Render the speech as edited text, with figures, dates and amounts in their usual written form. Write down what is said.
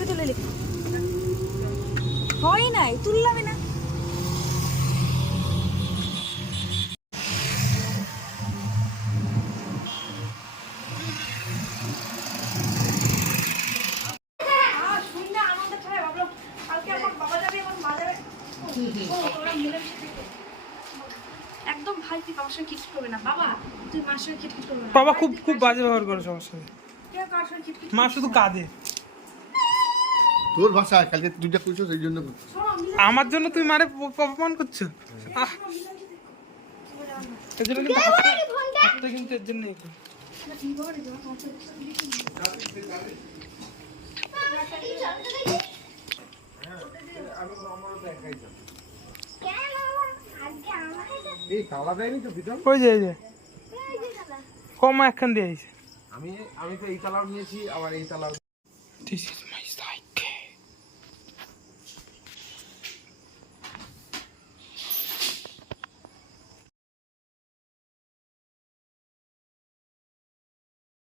আগে তুলে লিখ হয় নাই তুললামই না একদম ভাই তুই বাবার সঙ্গে খিটখিট করবে না বাবা তুই মার সঙ্গে খিটখিট করবে না বাবা খুব খুব বাজে ব্যবহার করে সবার সাথে কেউ কার সঙ্গে খিটখিট মা শুধু কাঁদে তোর ভাষা কালকে তুই যা করছিস সেই জন্য আমার জন্য তুমি মারে অপমান করছো আহ এর জন্য কিন্তু হাতটা কিন্তু এর জন্য ওই যে কম একখান দিয়ে আমি তো এই তালাও নিয়েছি আবার এই তালাও দিস ইজ মাই